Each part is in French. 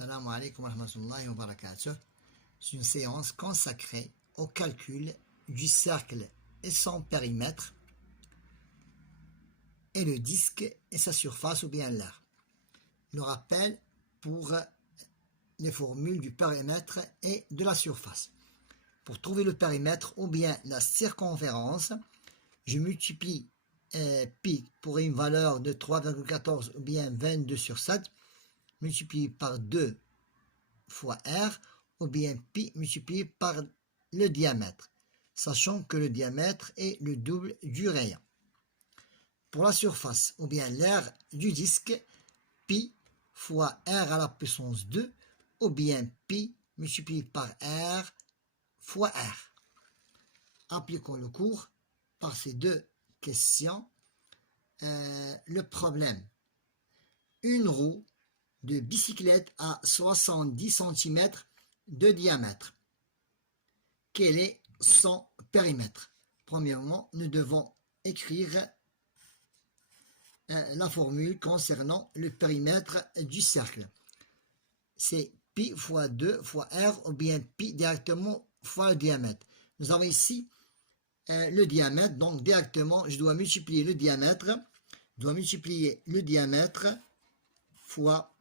Assalamu alaikum wa rahmatullahi wa barakatuh. C'est une séance consacrée au calcul du cercle et son périmètre et le disque et sa surface ou bien l'air. Le rappel pour les formules du périmètre et de la surface. Pour trouver le périmètre ou bien la circonférence, je multiplie pi pour une valeur de 3,14 ou bien 22 sur 7 multiplié par 2 fois r ou bien pi multiplié par le diamètre, sachant que le diamètre est le double du rayon. Pour la surface ou bien l'aire du disque, pi fois r à la puissance 2 ou bien pi multiplié par r fois r. Appliquons le cours par ces deux questions. Le problème. Une roue de bicyclette à 70 cm de diamètre. Quel est son périmètre? Premièrement, nous devons écrire la formule concernant le périmètre du cercle. C'est pi fois 2 fois r ou bien pi directement fois le diamètre. Nous avons ici le diamètre, donc directement je dois multiplier le diamètre, fois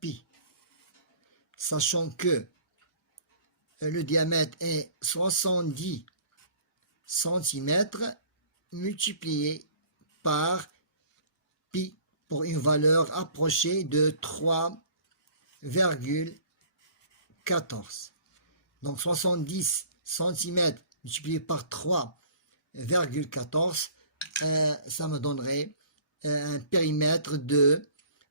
pi, sachant que le diamètre est 70 cm multiplié par pi pour une valeur approchée de 3,14. Donc 70 cm multiplié par 3,14, ça me donnerait un périmètre de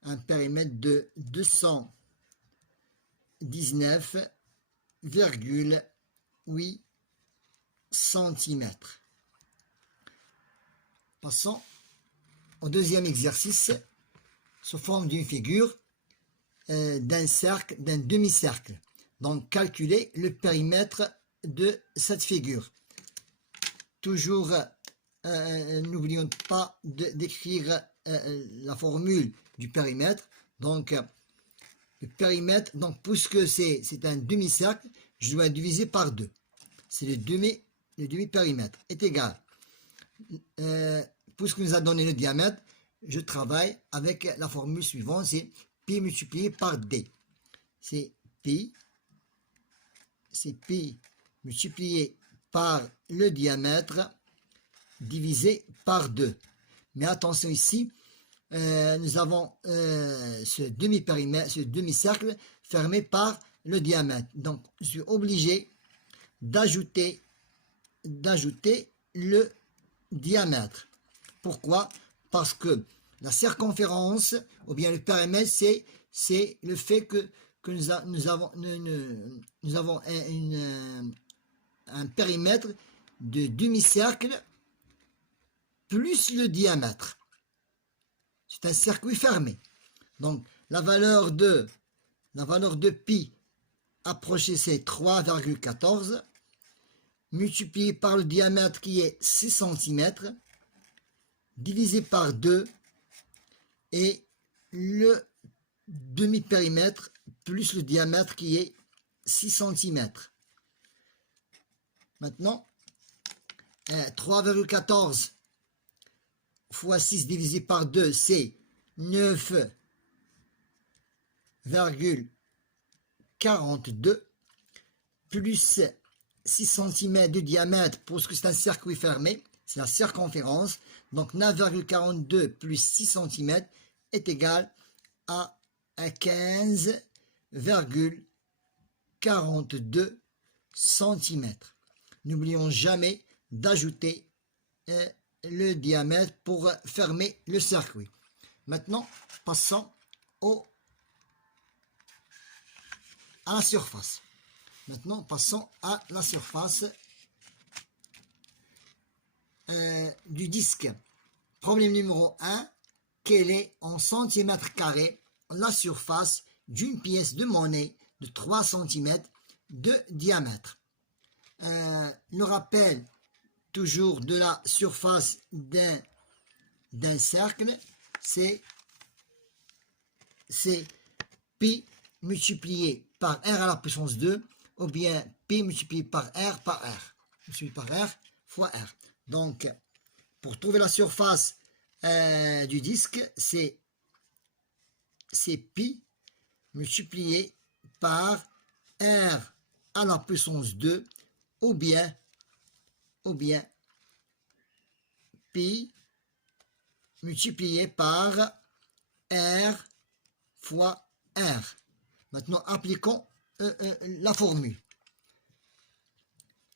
219,8 cm. Passons au deuxième exercice sous forme d'une figure d'un cercle, d'un demi-cercle. Donc, calculer le périmètre de cette figure. Toujours, n'oublions pas d'écrire la formule du périmètre. Donc, le périmètre, donc puisque c'est un demi-cercle, je dois diviser par 2. C'est le demi-périmètre est égal. Puisque nous a donné le diamètre, je travaille avec la formule suivante, c'est pi multiplié par d. C'est pi multiplié par le diamètre divisé par 2. Mais attention ici, nous avons ce demi-périmètre, ce demi-cercle fermé par le diamètre. Donc, je suis obligé d'ajouter le diamètre. Pourquoi? Parce que la circonférence, ou bien le périmètre, c'est le fait que nous avons un périmètre de demi-cercle plus le diamètre. C'est un circuit fermé. Donc, la valeur de pi approchée, c'est 3,14 multiplié par le diamètre qui est 6 cm divisé par 2 et le demi-périmètre plus le diamètre qui est 6 cm. Maintenant, 3,14 fois 6 divisé par 2, c'est 9,42 plus 6 cm de diamètre, parce que c'est un circuit fermé, c'est la circonférence. Donc 9,42 plus 6 cm est égal à 15,42 cm. N'oublions jamais d'ajouter le diamètre pour fermer le circuit. Maintenant, passons à la surface. Du disque. Problème numéro 1. Quelle est en centimètres carrés la surface d'une pièce de monnaie de 3 cm de diamètre? Le rappel toujours de la surface d'un cercle, c'est c'est pi multiplié par r à la puissance 2, ou bien pi multiplié par r, multiplié par r fois r. Donc, pour trouver la surface du disque, c'est pi multiplié par r à la puissance 2, ou bien pi multiplié par r fois r. Maintenant, appliquons la formule.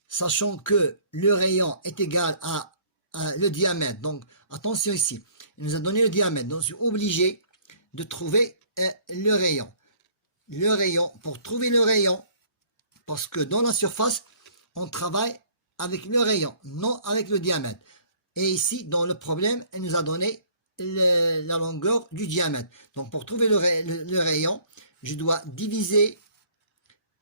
Sachant que le rayon est égal à le diamètre. Donc, attention ici. Il nous a donné le diamètre. Donc, je suis obligé de trouver le rayon. Le rayon, pour trouver le rayon, parce que dans la surface, on travaille avec le rayon, non avec le diamètre. Et ici, dans le problème, il nous a donné la longueur du diamètre. Donc, pour trouver le rayon, je dois diviser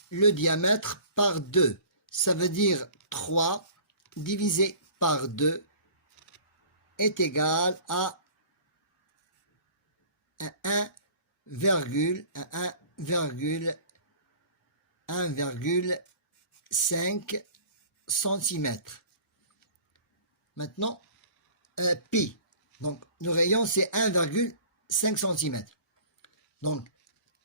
le diamètre par 2. Ça veut dire 3 divisé par 2 est égal à 1,5 cm. Maintenant, pi. Donc, le rayon, c'est 1,5 cm. Donc,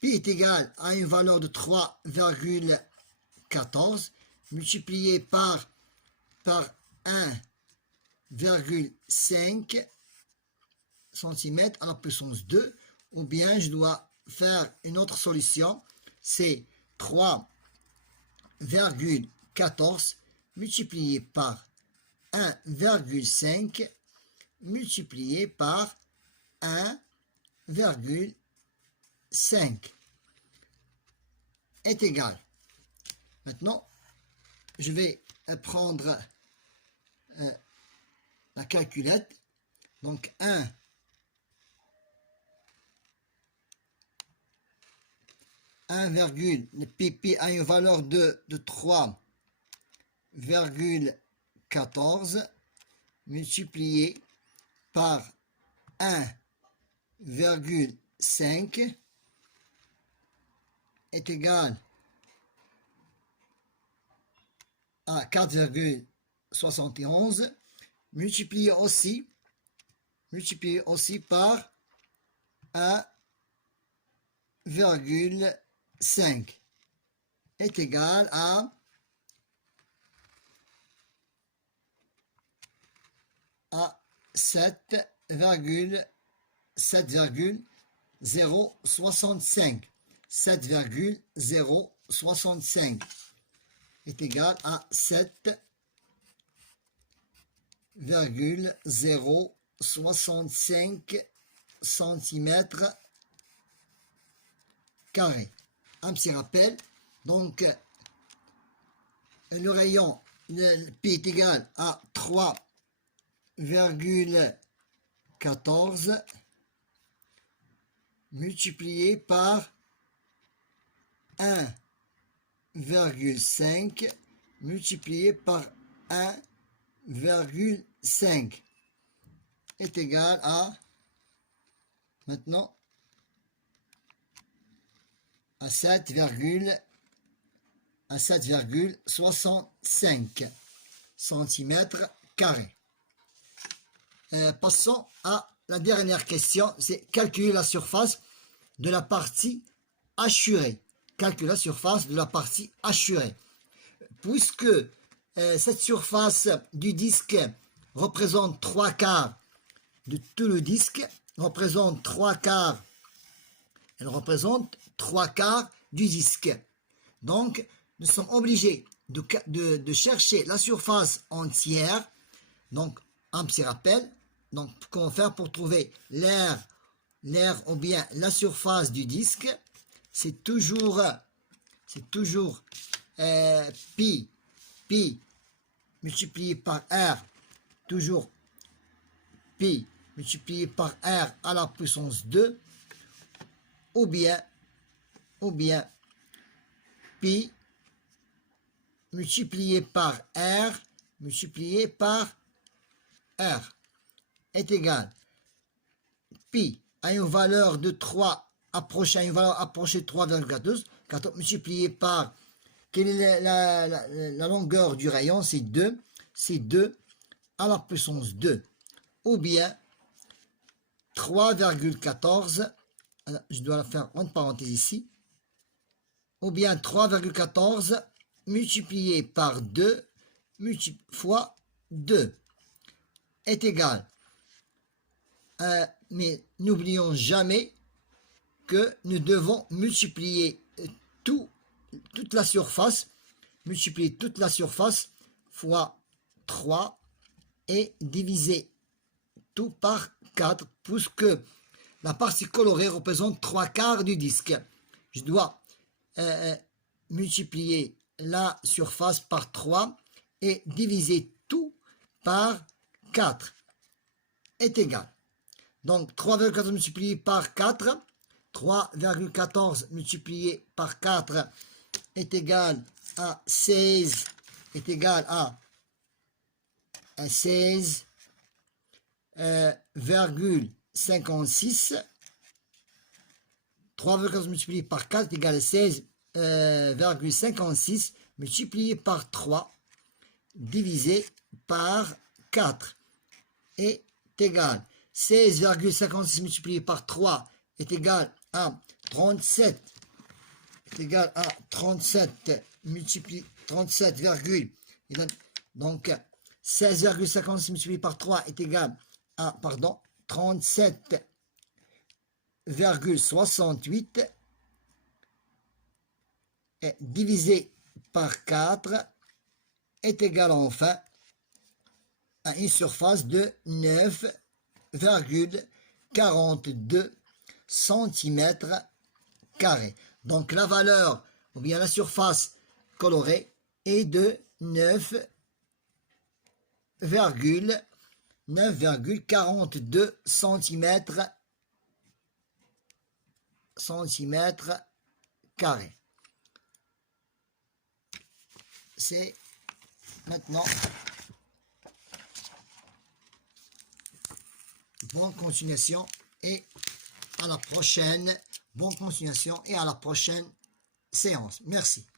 pi est égal à une valeur de 3,14 multiplié par 1,5 cm à la puissance 2, ou bien je dois faire une autre solution, c'est 3,14 multiplié par 1,5 multiplié par 1,5 est égal. Maintenant, je vais prendre la calculette. Donc 1, le pi a une valeur de 3,14 multiplié par 1,5 est égal à 4,71 multiplié aussi par 1,5 est égal à 7,065. 7,065 est égal à 7,065 cm carré. Un petit rappel, donc le rayon, le pi est égal à 3,14 multiplié par 1,5 multiplié par 1,5 est égal à, maintenant, à 7,65 cm carrés. Passons à la dernière question, c'est calculer la surface de la partie hachurée. Calculer la surface de la partie hachurée. Puisque cette surface du disque représente 3/4 de tout le disque, elle représente 3/4 du disque. Donc, nous sommes obligés de chercher la surface entière. Donc, un petit rappel. Donc, comment faire pour trouver l'air ou bien la surface du disque? C'est toujours pi multiplié par r, toujours pi multiplié par r à la puissance 2, ou bien pi multiplié par r multiplié par r est égal. Pi a une valeur de 3 approcher à une valeur approchée de 3,14. Quand on multiplie par, quelle est la longueur du rayon? C'est 2. C'est 2 à la puissance 2. Ou bien 3,14. Je dois la faire entre parenthèses ici. Ou bien 3,14 multiplié par 2 fois 2 est égal. Mais n'oublions jamais que nous devons multiplier toute la surface, fois 3 et diviser tout par 4, puisque la partie colorée représente 3/4 du disque. Je dois multiplier la surface par 3 et diviser tout par 4 est égal. Donc 3,14 multiplié par 4, 3,14 multiplié par 4 est égal à 16, est égal à 16,56. 3,14 multiplié par 4 est égal à 16,56 multiplié par 3 divisé par 4 est égal. 16,56 multiplié par 3 est égal à 37. Est égal à 37 multiplié 37, donc 16,56 multiplié par 3 est égal à 37,68 divisé par 4 est égal enfin à une surface de 9,42 cm². Donc la valeur, ou bien la surface colorée, est de 9,42 cm². C'est maintenant bonne continuation et à la prochaine. Bonne continuation et à la prochaine séance. Merci.